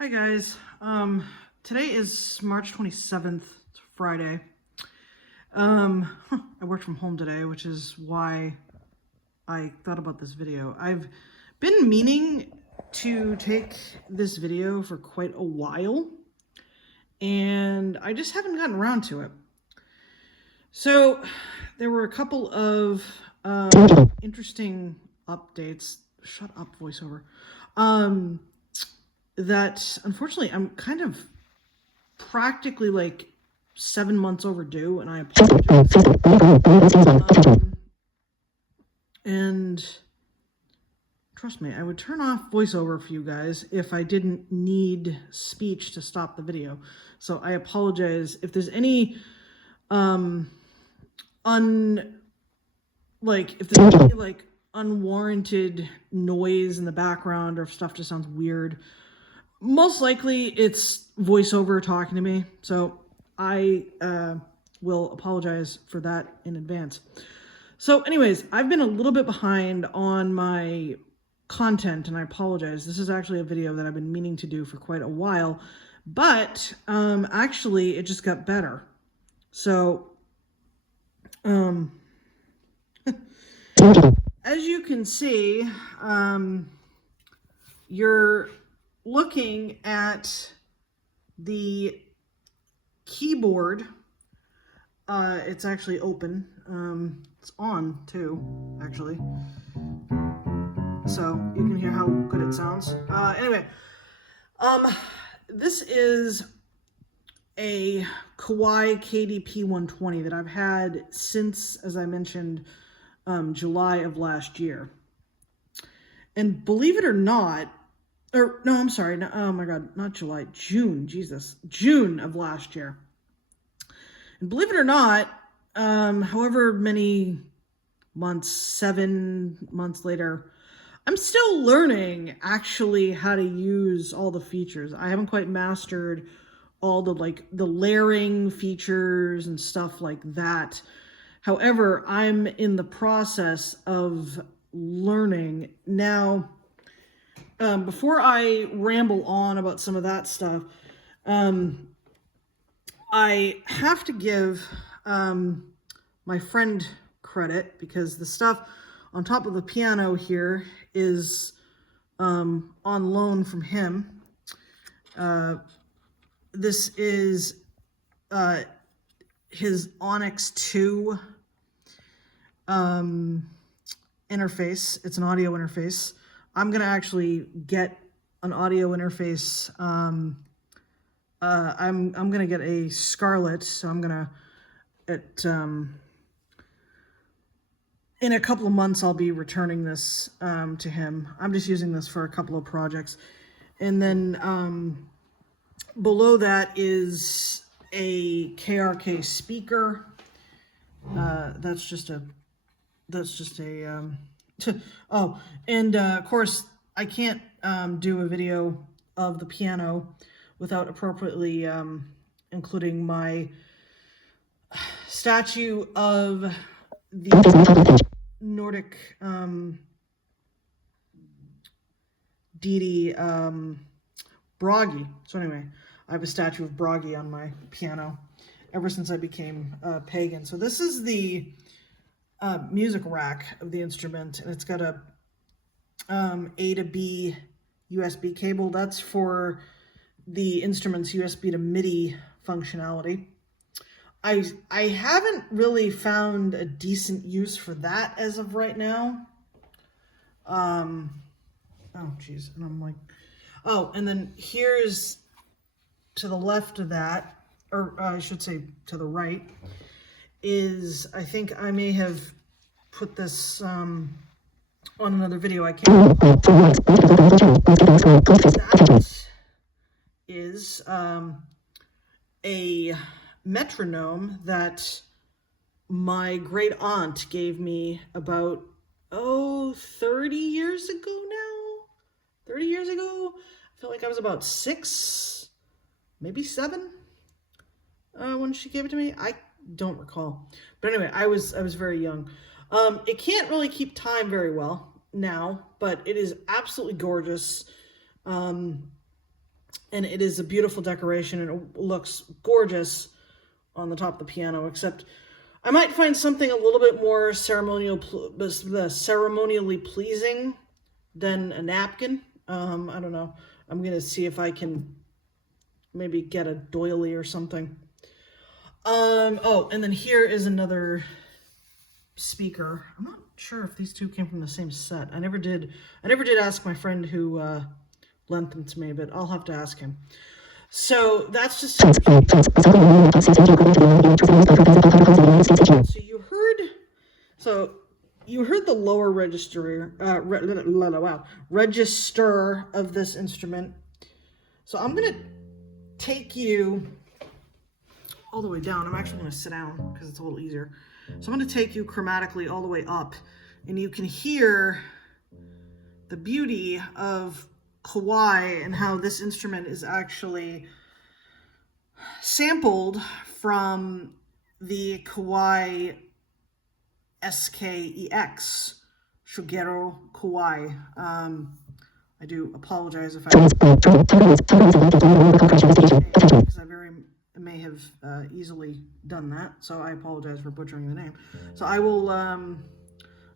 Hi guys. Today is March 27th, it's Friday. I worked from home today, which is why I thought about this video. I've been meaning to take this video for quite a while, and I just haven't gotten around to it. So there were a couple of interesting updates. Shut up, voiceover. That unfortunately I'm kind of practically like 7 months overdue, and I apologize. And trust me, I would turn off voiceover for you guys if I didn't need speech to stop the video. So I apologize if there's any unwarranted noise in the background, or if stuff just sounds weird. Most likely it's voiceover talking to me, so I will apologize for that in advance. So anyways, I've been a little bit behind on my content, and I apologize. This is actually a video that I've been meaning to do for quite a while, but actually it just got better. So as you can see, you're looking at the keyboard. It's actually open. It's on too, actually. So you can hear how good it sounds. Anyway, this is a Kawai KDP120 that I've had since, as I mentioned, July of last year. And believe it or not, or no, I'm sorry. No, oh my God, not July, June. Jesus, June of last year. And believe it or not, however many months, 7 months later, I'm still learning actually how to use all the features. I haven't quite mastered all the layering features and stuff like that. However, I'm in the process of learning now. Before I ramble on about some of that stuff, I have to give my friend credit, because the stuff on top of the piano here is on loan from him. This is his Onyx 2 interface. It's an audio interface. I'm gonna actually get an audio interface. I'm gonna get a Scarlett, so I'm gonna in a couple of months I'll be returning this to him. I'm just using this for a couple of projects, and then below that is a KRK speaker. That's just a oh, and of course I can't do a video of the piano without appropriately including my statue of the Nordic deity Bragi. So anyway, I have a statue of Bragi on my piano ever since I became pagan. So this is the music rack of the instrument, and it's got a A to B USB cable. That's for the instrument's USB to MIDI functionality. I haven't really found a decent use for that as of right now. Oh geez, and I'm like, oh, and then here's to the left of that, or I should say to the right, is, I think I may have put this on another video. I can't. That is a metronome that my great aunt gave me about 30 years ago now. 30 years ago. I feel like I was about 6, maybe 7 when she gave it to me. I don't recall, but anyway, I was very young. It can't really keep time very well now, but it is absolutely gorgeous. And it is a beautiful decoration, and it looks gorgeous on the top of the piano, except I might find something a little bit more ceremonially pleasing than a napkin. I don't know. I'm going to see if I can maybe get a doily or something. Oh, and then here is another speaker. I'm not sure if these two came from the same set. I never did ask my friend who lent them to me, but I'll have to ask him. So that's just so you heard the lower register register of this instrument. So I'm gonna take you all the way down. I'm actually gonna sit down because it's a little easier. So I'm gonna take you chromatically all the way up, and you can hear the beauty of Kawai and how this instrument is actually sampled from the Kawai SKEX, Shigeru Kawai. I do apologize if I may have easily done that, so I apologize for butchering the name. So I will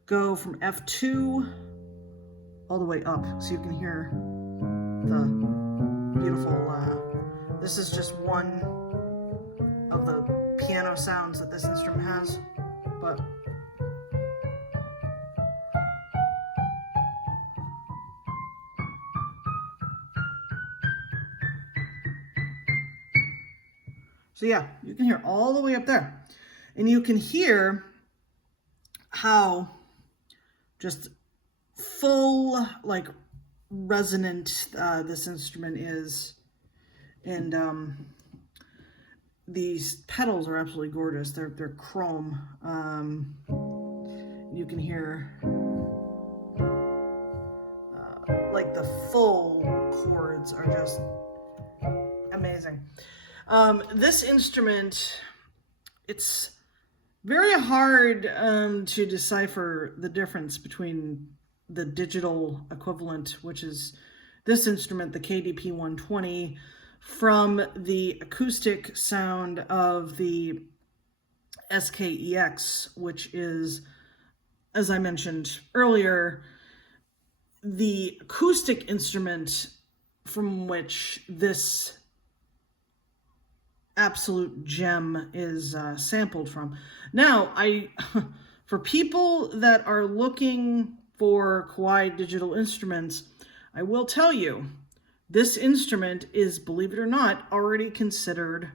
go from F2 all the way up so you can hear the beautiful, this is just one of the piano sounds that this instrument has, but so yeah, you can hear all the way up there. And you can hear how just full, like, resonant this instrument is. And these pedals are absolutely gorgeous. They're chrome. You can hear like the full chords are just amazing. This instrument, it's very hard to decipher the difference between the digital equivalent, which is this instrument, the KDP120, from the acoustic sound of the SKEX, which is, as I mentioned earlier, the acoustic instrument from which this absolute gem is sampled from. Now, for people that are looking for Kawai digital instruments, I will tell you, this instrument is, believe it or not, already considered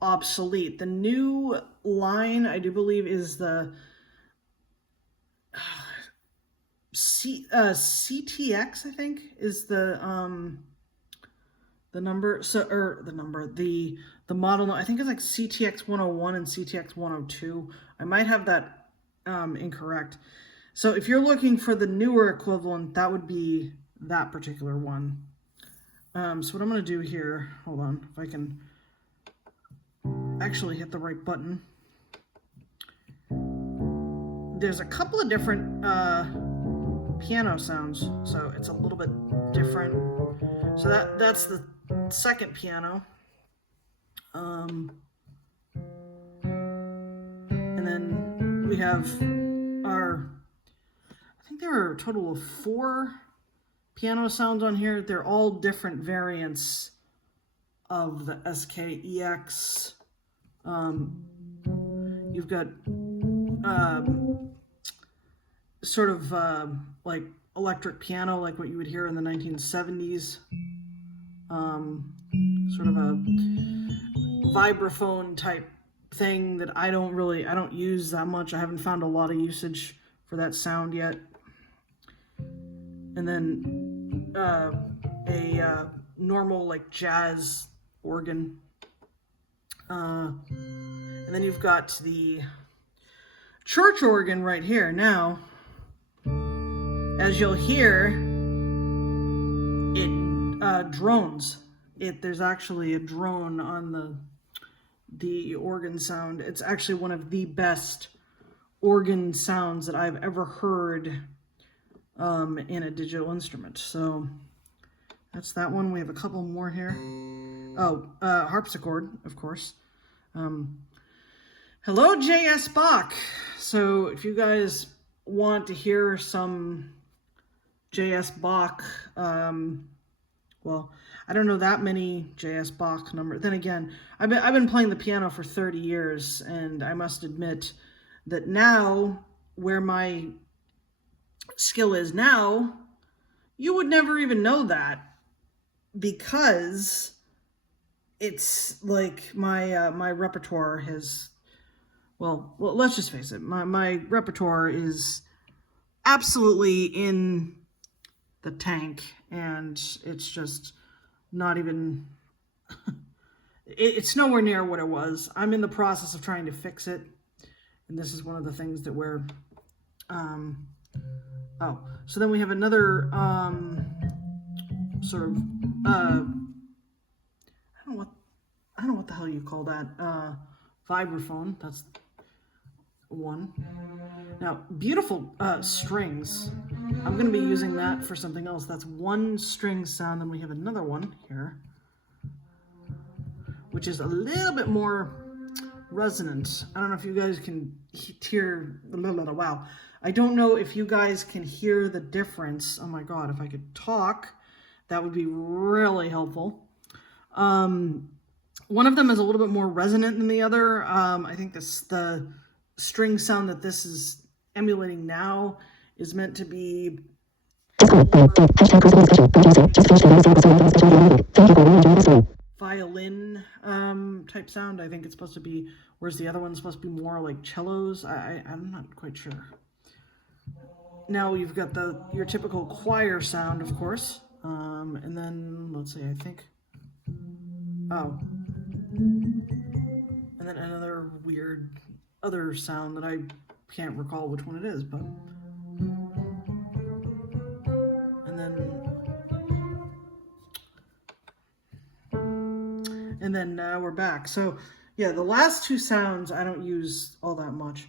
obsolete. The new line, I do believe, is the CTX, I think, is the number. So, or the number, the model. I think it's like CTX 101 and CTX 102. I might have that incorrect. So if you're looking for the newer equivalent, that would be that particular one. So what I'm going to do here, hold on, if I can actually hit the right button. There's a couple of different piano sounds, so it's a little bit different. So that's the second piano. And then we have our, I think there are a total of 4 piano sounds on here. They're all different variants of the SKEX. You've got sort of like electric piano, like what you would hear in the 1970s. Sort of a vibraphone type thing that I don't use that much. I haven't found a lot of usage for that sound yet. And then a normal, like, jazz organ. And then you've got the church organ right here. Now, as you'll hear, it drones. There's actually a drone on the organ sound. It's actually one of the best organ sounds that I've ever heard in a digital instrument. So That's that one. We have a couple more here. Oh, harpsichord, of course. Hello, J.S. Bach. So if you guys want to hear some J.S. Bach, well, I don't know that many J.S. Bach numbers. Then again, I've been playing the piano for 30 years, and I must admit that now, where my skill is now, you would never even know that, because it's like my repertoire has, well, let's just face it, my repertoire is absolutely in the tank, and it's just not even, it's nowhere near what it was. I'm in the process of trying to fix it, and this is one of the things that we're, oh, so then we have another sort of, I don't know what the hell you call that, vibraphone. That's one. Now, beautiful strings. I'm going to be using that for something else. That's one string sound. Then we have another one here, which is a little bit more resonant. I don't know if you guys can hear, wow. I don't know if you guys can hear the difference. Oh my God, if I could talk, that would be really helpful. One of them is a little bit more resonant than the other. I think the string sound that this is emulating now is meant to be violin type sound. I think it's supposed to be, whereas the other one's supposed to be more like cellos. I'm not quite sure. Now you've got your typical choir sound, of course. And then, let's see, I think, oh. And then another weird other sound that I can't recall which one it is, but. And then we're back. So yeah, the last two sounds I don't use all that much.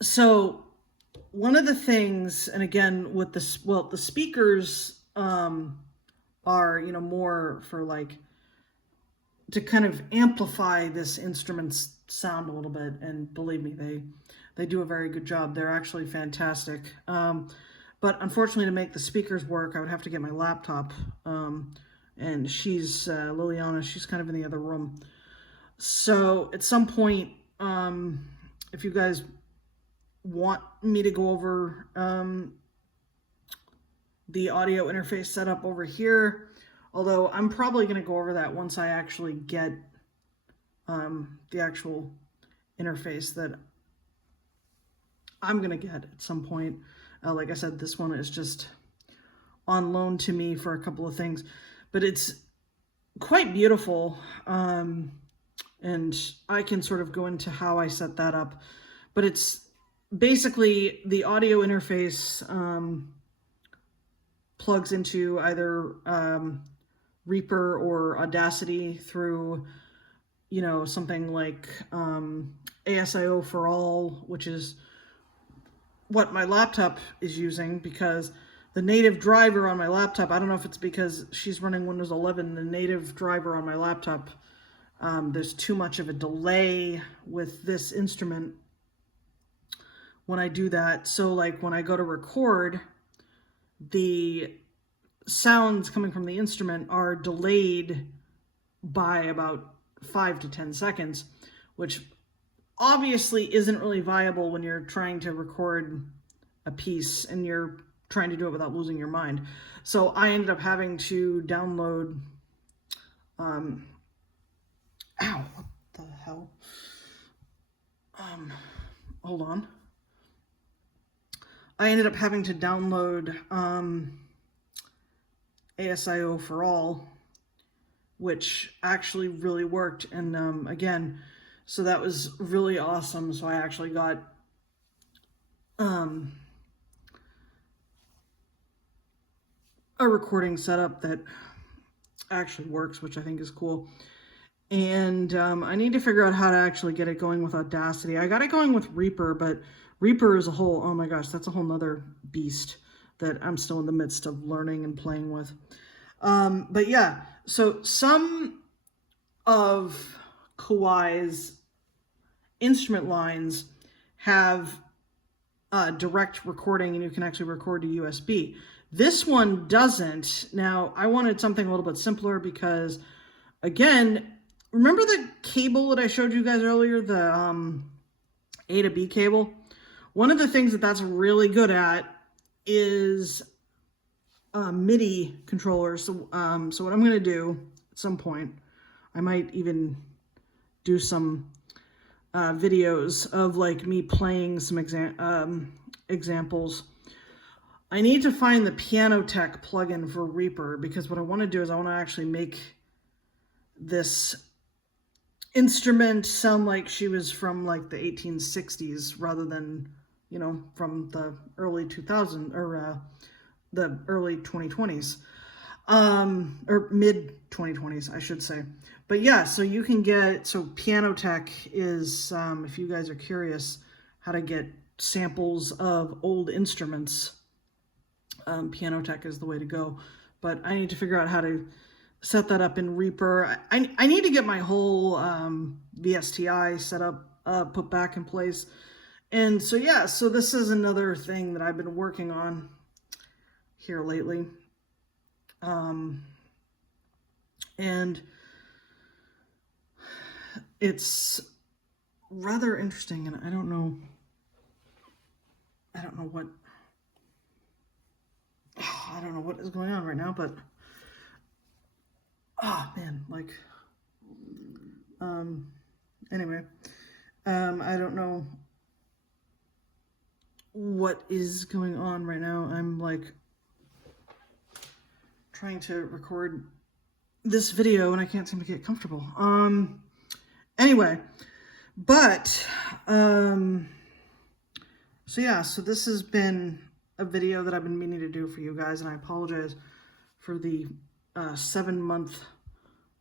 So one of the things, and again with this, well, the speakers are, you know, more for like to kind of amplify this instrument's sound a little bit, and believe me, they do a very good job. They're actually fantastic. But unfortunately, to make the speakers work, I would have to get my laptop. And she's, Liliana, she's kind of in the other room. So at some point, if you guys want me to go over the audio interface setup over here, although I'm probably going to go over that once I actually get the actual interface that I'm going to get at some point. Like I said, this one is just on loan to me for a couple of things. But it's quite beautiful, and I can sort of go into how I set that up. But it's basically the audio interface plugs into either Reaper or Audacity through, you know, something like ASIO for all, which is what my laptop is using, because the native driver on my laptop, I don't know if it's because she's running Windows 11, the native driver on my laptop, there's too much of a delay with this instrument when I do that. So like when I go to record, the sounds coming from the instrument are delayed by about 5 to 10 seconds, which obviously isn't really viable when you're trying to record a piece and you're trying to do it without losing your mind. So I ended up having to download, ow, what the hell? Hold on. I ended up having to download ASIO for all, which actually really worked. And again, so that was really awesome. So I actually got a recording setup that actually works, which I think is cool. And I need to figure out how to actually get it going with Audacity. I got it going with Reaper, but Reaper is a whole, oh my gosh, that's a whole nother beast. that I'm still in the midst of learning and playing with. But yeah, so some of Kawai's instrument lines have direct recording, and you can actually record to USB. This one doesn't. Now, I wanted something a little bit simpler because, again, remember the cable that I showed you guys earlier, the A to B cable? One of the things that that's really good at is MIDI controllers. So what I'm going to do at some point, I might even do some videos of like me playing some examples. I need to find the Piano Tech plugin for Reaper, because what I want to do is I want to actually make this instrument sound like she was from like the 1860s rather than, you know, from the early 2000s or the early 2020s, or mid 2020s, I should say. But yeah, so you can get, so Piano Tech is, if you guys are curious how to get samples of old instruments, Piano Tech is the way to go. But I need to figure out how to set that up in Reaper. I need to get my whole VSTI set up, put back in place. And so yeah, so this is another thing that I've been working on here lately. And it's rather interesting, and I don't know what is going on right now, but man, like anyway, I don't know what is going on right now. I'm like trying to record this video and I can't seem to get comfortable. Anyway, but so yeah, so this has been a video that I've been meaning to do for you guys, and I apologize for the 7-month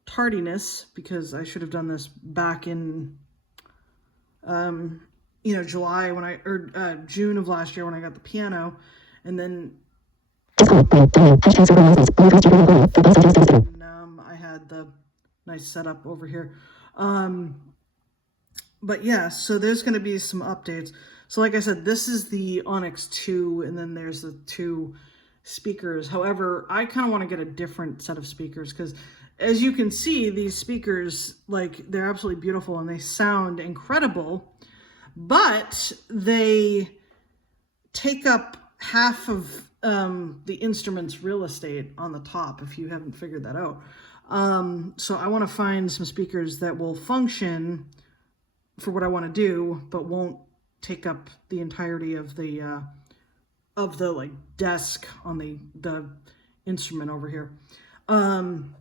tardiness, because I should have done this back in you know, July when June of last year when I got the piano, and then I had the nice setup over here. But yeah, so there's going to be some updates. So like I said, this is the Onyx 2, and then there's the 2 speakers. However, I kind of want to get a different set of speakers, because as you can see, these speakers, like, they're absolutely beautiful and they sound incredible, but they take up half of the instrument's real estate on the top, if you haven't figured that out. So I want to find some speakers that will function for what I want to do, but won't take up the entirety of the like desk on the instrument over here. And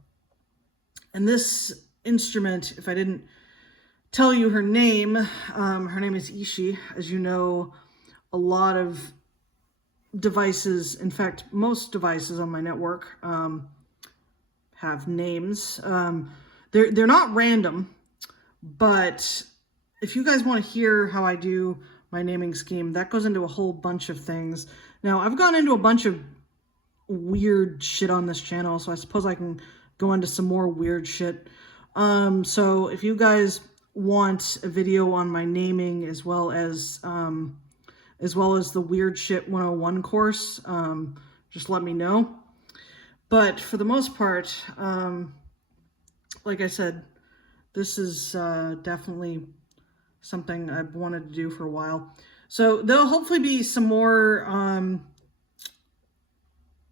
this instrument, if I didn't tell you her name is Ishi. As you know, a lot of devices, in fact, most devices on my network have names. They're not random, but if you guys want to hear how I do my naming scheme, that goes into a whole bunch of things. Now, I've gone into a bunch of weird shit on this channel, so I suppose I can go into some more weird shit. So if you guys want a video on my naming as well as the Weird Shit 101 course, just let me know. But for the most part, like I said, this is definitely something I've wanted to do for a while. So there'll hopefully be some more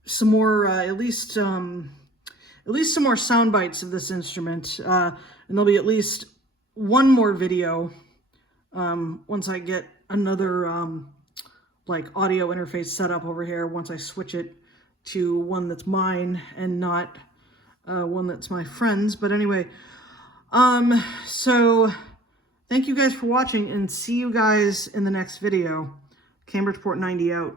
at least some more sound bites of this instrument, and there'll be at least one more video once I get another like audio interface set up over here, once I switch it to one that's mine and not one that's my friend's. But anyway, so thank you guys for watching, and see you guys in the next video. Cambridgeport 90 out.